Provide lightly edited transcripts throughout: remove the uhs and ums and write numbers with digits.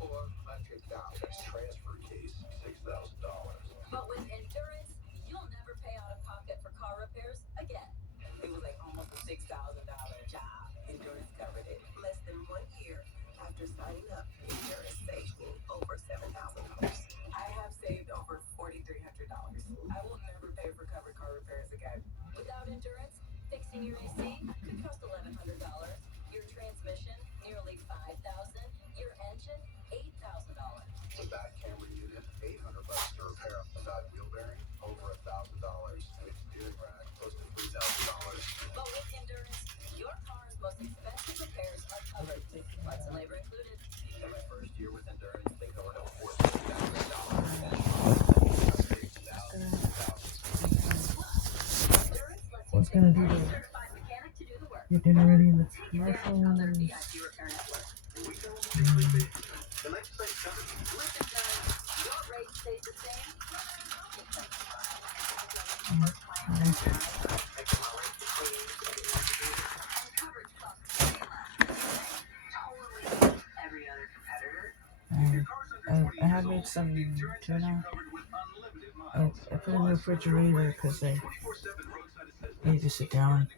$400. Transfer case, $6,000. But with Endurance, you'll never pay out of pocket for car repairs again. It was like almost a $6,000 job. Endurance covered it. Less than 1 year after signing up, Endurance saved me over $7,000. I have saved over $4,300. I will never pay for covered car repairs again. Without Endurance, fixing your AC could cost $1,100. Your transmission, nearly $5,000. Your engine, $8,000. The back camera unit, $800 to repair. A side wheel bearing, over $1,000. And a steering rack, close to $3,000. But with Endurance, your car's most expensive repairs are covered with parts and labor included. In my first year with Endurance, they covered over $4,000. What's gonna do the get dinner ready in the commercials. I have made some tuna. I put in the refrigerator because they need to sit down.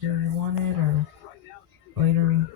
Do you want it or later?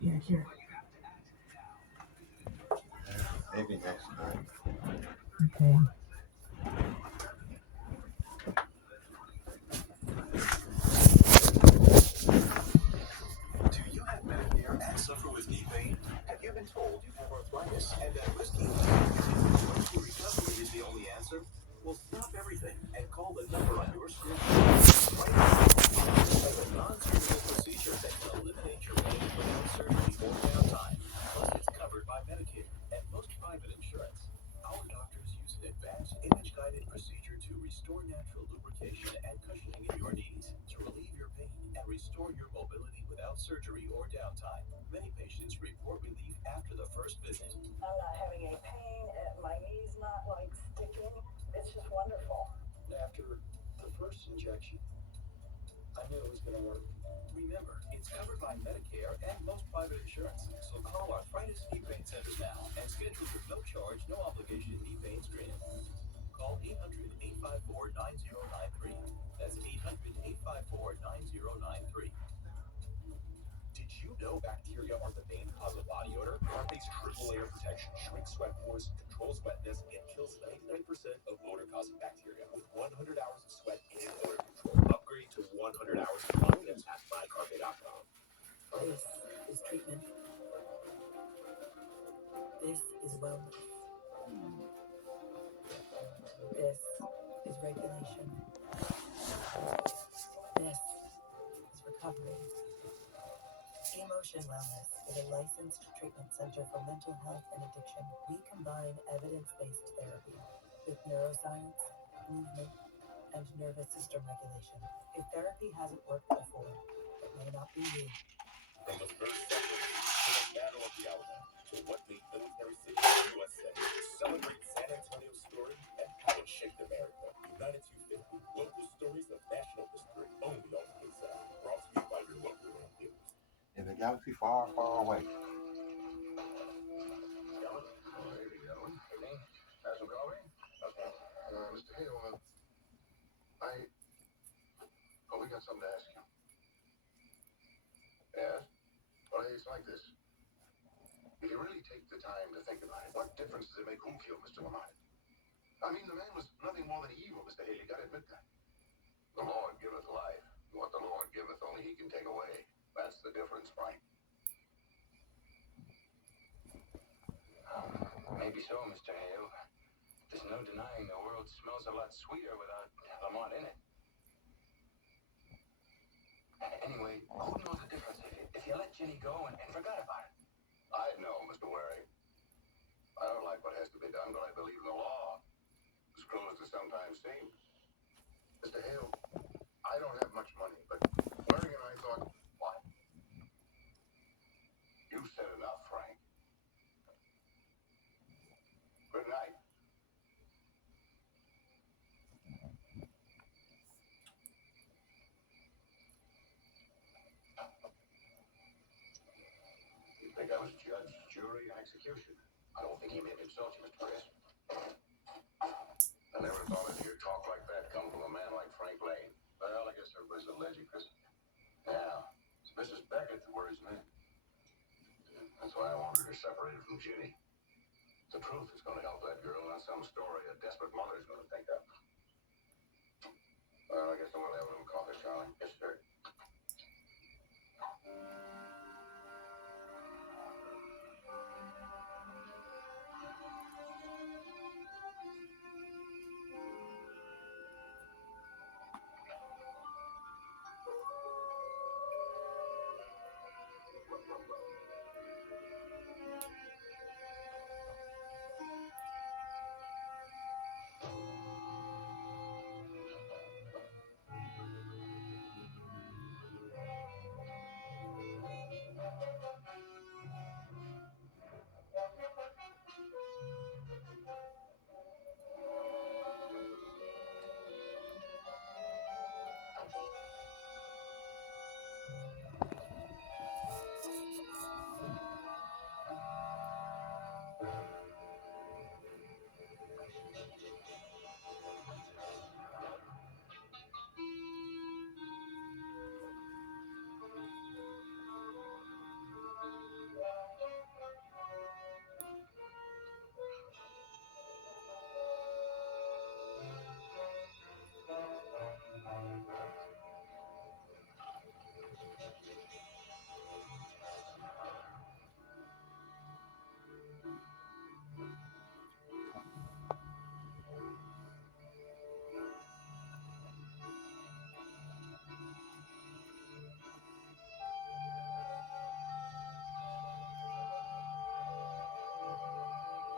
Yeah, here. Maybe next time. Okay. Do you have Medicare and suffer with knee pain? Have you been told you have arthritis and that risky recovery is the only answer? Well, stop everything and call the number on your screen. Right now, as a non-surgical procedure that can eliminate your pain without surgery or downtime. Plus, it's covered by Medicare and most private insurance. Our doctors use an advanced image-guided procedure to restore natural lubrication and cushioning in your knees to relieve your pain and restore your mobility without surgery or downtime. Many patients report relief after the first visit. I'm not having any pain. My knee's not like sticking. It's just wonderful. After the first injection, I knew it was going to work. Remember, it's covered by Medicare and most private insurance. So call Arthritis Knee Pain Center now and schedule your no charge, no obligation knee pain screening. Call 800-854-9093. That's 800-854-9093. Did you know bacteria are the main cause of body odor? Carpe's triple layer protection shrinks sweat pores, controls wetness, and kills 99% of odor-causing bacteria with 100 hours of sweat and odor control. Upgrade to 100 hours of confidence at mycarpet.com. This is treatment. This is wellness. This is regulation. This is recovery. Emotion Wellness is a licensed treatment center for mental health and addiction. We combine evidence-based therapy with neuroscience, movement, and nervous system regulation. If therapy hasn't worked before, it may not be you. From the first second to the Battle of the Alamo to what made Military City the USA, celebrate San Antonio's story and how it shaped America. United 250, local stories of national history, only on KSAT. Brought to you by your local radio. In a galaxy far, far away. Mr. Hale, we got something to ask you. Yes? Well, it's like this. If you really take the time to think about it, what difference does it make who killed Mr. Lamont? I mean, the man was nothing more than evil, Mr. Hale. You gotta admit that. The Lord giveth life. What the Lord giveth, only he can take away. That's the difference, Frank. Maybe so, Mr. Hale. There's no denying the world smells a lot sweeter without Lamont in it. Anyway, who'd know the difference if you let Ginny go and forgot about it? I know, Mr. Waring. I don't like what has to be done, but I believe in the law. As cruel as it sometimes seems. Mr. Hale, I don't have much money, but Waring and I thought, what? You've said enough, Frank. Good night. That was judge, jury, and execution. I don't think he meant to insult you, Mr. Chris. I never thought I'd hear talk like that come from a man like Frank Lane. Well, I guess everybody's a legend, Chris. Yeah, it's Mrs. Beckett that worries me. That's why I wanted her separated from Ginny. The truth is going to help that girl, not some story a desperate mother is going to think up. Well, I guess I'm going to have a little coffee, Charlie. Yes, sir.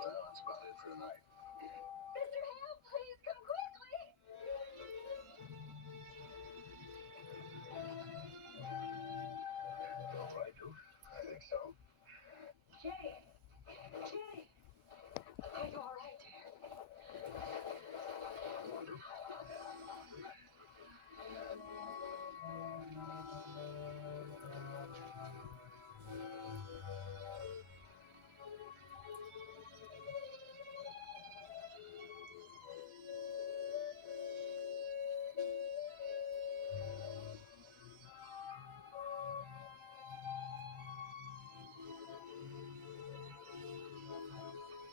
Well, that's about it for tonight. Mr. Hale, please come quickly! All right, dude. I think so. Jenny! Jenny! Are you all right, dear?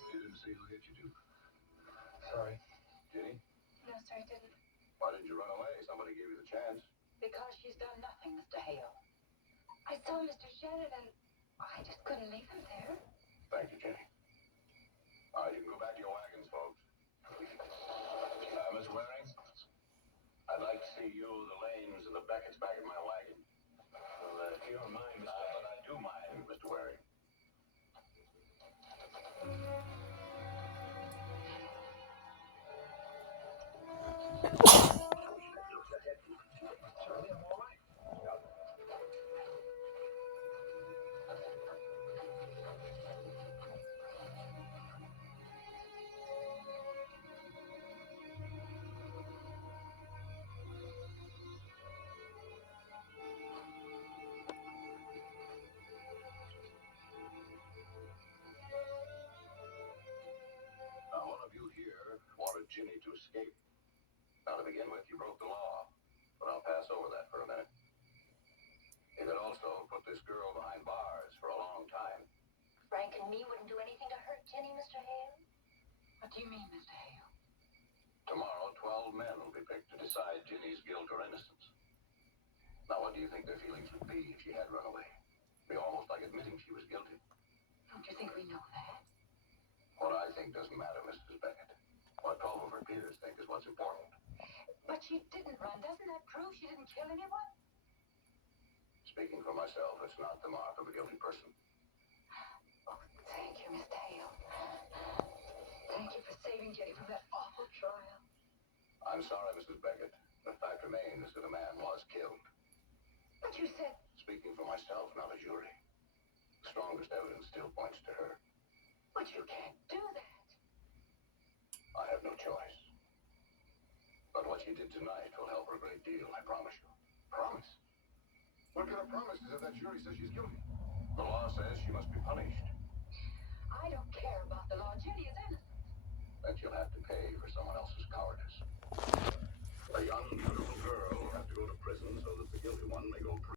You didn't see who hit you, dude. Sorry. Ginny? No, sir, I didn't. Why didn't you run away? Somebody gave you the chance. Because she's done nothing, Mr. Hale. I saw Mr. Shannon and I just couldn't leave him there. Thank you, Jenny. All right, you can go back to your wagons, folks. Miss Waring, I'd like to see you, the Lanes, and the Becketts back in my wagon. Well, if you don't mind, Mr. But I do mind, Mr. Waring. Charlie, I'm all right. Now, one of you here wanted Ginny to escape. Now, to begin with, you broke the law, but I'll pass over that for a minute. You could also put this girl behind bars for a long time. Frank and me wouldn't do anything to hurt Jenny, Mr. Hale. What do you mean, Mr. Hale? Tomorrow, 12 men will be picked to decide Ginny's guilt or innocence. Now, what do you think their feelings would be if she had run away? Be almost like admitting she was guilty. Don't you think we know that? What I think doesn't matter, Mrs. Beckett. What 12 of her peers think is what's important. But she didn't run. Doesn't that prove she didn't kill anyone? Speaking for myself, it's not the mark of a guilty person. Oh, thank you, Mr. Hale. Thank you for saving Jenny from that awful trial. I'm sorry, Mrs. Beckett. The fact remains that a man was killed. But you said... Speaking for myself, not a jury. The strongest evidence still points to her. But you can't do that. I have no choice. But what she did tonight will help her a great deal, I promise you. Promise? What kind of promise is it that jury says she's guilty? The law says she must be punished. I don't care about the law. Jenny is innocent. But you'll have to pay for someone else's cowardice. A young, beautiful girl will have to go to prison so that the guilty one may go free.